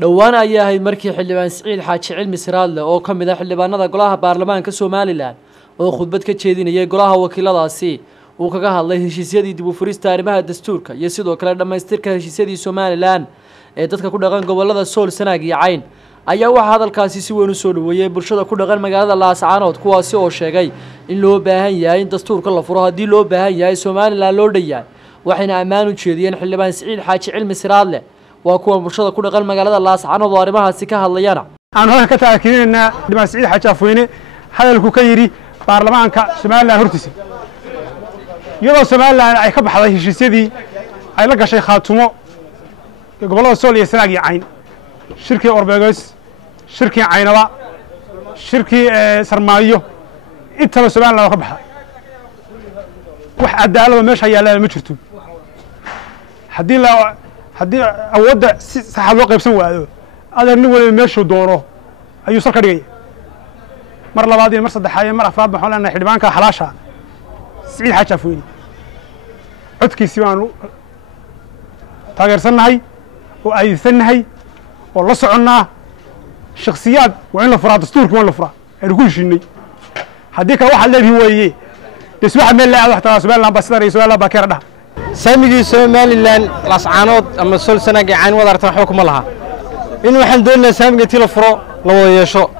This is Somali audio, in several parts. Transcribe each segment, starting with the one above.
dhowaan ayaa ahayd markii xildhibaan Siciid Xaaji Cilmi Siraadle oo ka mid ah xildhibaanada golaha baarlamaanka Soomaaliland oo khudbad ka jeedinayay golaha wakiiladaasi uu kaga hadlay heshiisyadii dib u furista arrimaha dastuurka iyo sidoo kale dhamaystirka heshiisyadii Soomaaliland ee dadka ku dhaqan gobolada Sool, Sanaag iyo Cayn ayaa waxa hadalkaasi si weyn u soo dhaweeyay bulshada ku dhaqan magaalada Laascaanood kuwaasi oo sheegay in loo baahan yahay in dastuurka la furo haddii loo baahan yahay Soomaaliland loo dhayaay waxayna ammaan u jeediyeen xildhibaan Siciid Xaaji Cilmi Siraadle waa kuwa bulshada ku dhaqan magaalada Laascaanood oo arrimahaasi ka hadlayana aan halka ka taakiinayna xildhibaan Siciid Xaaji Afweyne hadalku ka yiri baarlamaanka Soomaaliland hortiisa iyadoo Soomaaliland ay ka baxday heshiisyadii ay la gashay Khaatumo gobolada Sool iyo Sanaag iyo Cayn shirkii Orbeegos shirkii Caynaba shirkii Sarmaayo intaba Soomaaliland ka baxay wax cadaalad meesha yaalaa ma jirto haddii awoodda si sax loo qaybsan waayo adan nin waliba meeshu doono ayuu sar ka dhigay mar labaad iyo mar saddexaad iyo mar afraad waxaan leenahay xildhibaanka xalaasha Siciid Xaaji Afweyne codkiisii baanu taageersanahay oo aydsannahay oo la soconnaa shakhsiyaad waa in la furaa dastuurka waa in la furaa aynu ku heshiinay haddii kale waxaad leedihiin weeye bes waxa meel la aado waxtaa Soomaaliland baa sidaan Soomaaliland baa keena dhah saamigii Soomaaliland Laascaanood ama Sool, Sanaag iyo Cayn wadartan waxba kuma laha in waxaan doonaynaa saamiga tii la furo la wada yeesho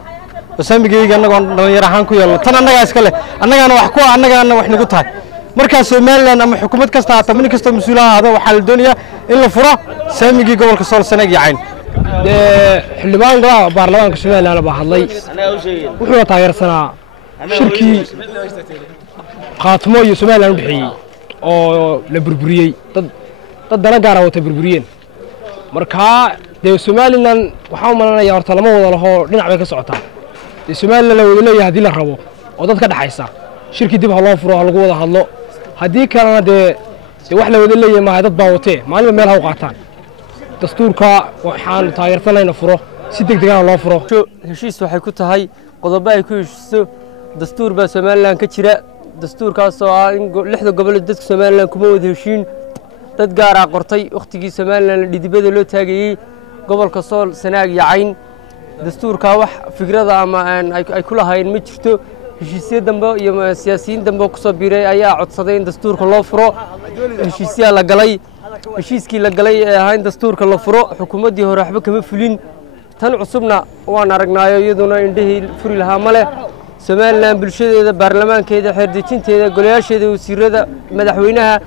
saamigayga anagoo dhalinyaro ahaan ku yeelno tan annaga iska leh annagana wax ku annagana wax nagu tahay marka Soomaaliland ama xukuumad kasta hata min kasta mas'uulaha hada waxa la doonayaa in la furo saamigii gobolka Sool, Sanaag iyo Cayn xildhibaan golaha baarlamaanka Soomaaliland baa hadlay wuxuu taageersanaa shirkii Khaatumo iyo Soomaaliland u dhixiyay oo la burburiyay dad dana gaar ah oo burburiyeen marka Soomaaliland waxa uu malanayaa horta lama wada laho dhinac bay ka socotaa Soomaaliland la wada leeyahay hadii la rabo oo dadka dhaxaysa shirkii dib loo furo lagu wada hadlo hadii kalena wax la wada leeyahay ma dad baa watee maalin meel ha u qaataan dastuurka waxaan taageersanayna furo si degdeg ah loo furo heshiis waxay ku tahay qodobo ay ku heshiiso dastuur baa Soomaaliland ka jira dastuurkaas oo ah in lixda gobol dadka Soomaaliland kuma wada heshiin dad gaar ah qortay waqtigii Soomaaliland dhidibada loo taagayay gobolka Sool, Sanaag iyo Cayn dastuurka wax fikrada ama ay ku lahayn ma jirto heshiisyo dambe iyo siyaasiyiin dambe ku soo biiray ayaa codsaday in dastuurka loo furo heshiisyo la galay heshiiskii la galay ee ahayn dastuurka la furo xukuumadii hore waxba kama fulin tan cusubna waan aragnaayo iyaduna indhihii furi lahaa male Soomaaliland bulshadeeda baarlamaankeeda xeerdejinteeda golayaasheeda wasiirada madaxweynaha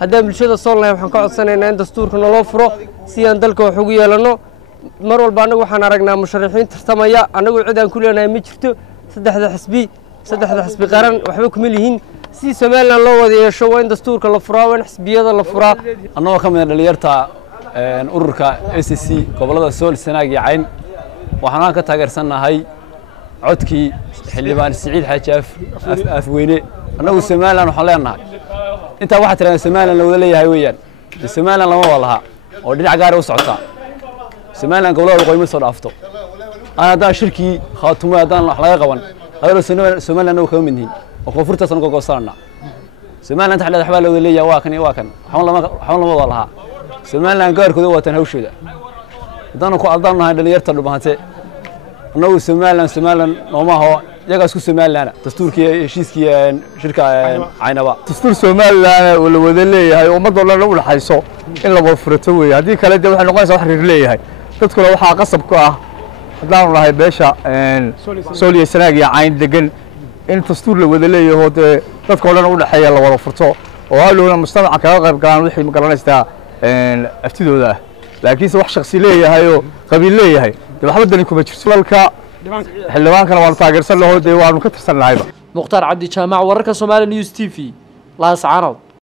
haddii bulshada Soomaaliland waxaan ka codsanaynaa in dastuurka loo furo si aan dalka wax ugu yeelano mar walba anagu waxaan aragnaa musharaxiin tartamaya anagu cid aan ku leenahay ma jirto saddexda xisbi qaran waxba kuma lihiin si Soomaaliland loo wada yeesho waa in dastuurka la furaa waa in xisbiyada la furaa annagoo ka mid ah dhalinyarta ururka SSC gobolada Sool, Sanaag iyo Cayn waxaan ka taageersanahay codkii xildhibaan Siciid Xaaji Afweyne annagu Soomaaliland waxaan leenahay inta waxa tiraan Soomaaliland la wada leeyahay weeyaan Soomaaliland lama wada laha oo dhinac gaar ah u socota Soomaaliland gobolada qoymo soo dhaafto ana shirkii Khaatumo hadaan wax laga qaban hadal Soomaaliland oo ka mid yihiin oo koonfurtaas aan ka goosana Soomaaliland xalada waxba la wada leeyahay waa kan waxaan lama wada laha Soomaaliland gaarkooda wataan hawsheeda hadaan ku aldanahay dhalinyarta dhubahante annagu Soomaaliland nooma ho iyaga isku Soomaaliland dastuurkii heshiiskii shirka Caynaba dastuur Soomaaliland oo la wada leeyahay oo madoo la dhaxayso in la wada furto weey hadii kale waxay noqonaysaa wax riir leeyahay dadkuna waxa qasab ku ah hadaan lahayd beesha Sool iyo Sanaag iyo Cayn degan in dastuur la wada leeyahay dadka oo dhan u dhaxeeya la wada furto oo hawlowna mujtamaca kaga qayb galaan wixii ma garanaysaa aftidooda laakiin wax shakhsi leeyahay oo qabiil leeyahay waxba dani kuma jirto walka xildhibaankana waan taageersan lahayd waanu ka tirsan lahayba Mukhtaar Cabdi Jaamac wararka Soomaali News TV Laascaanood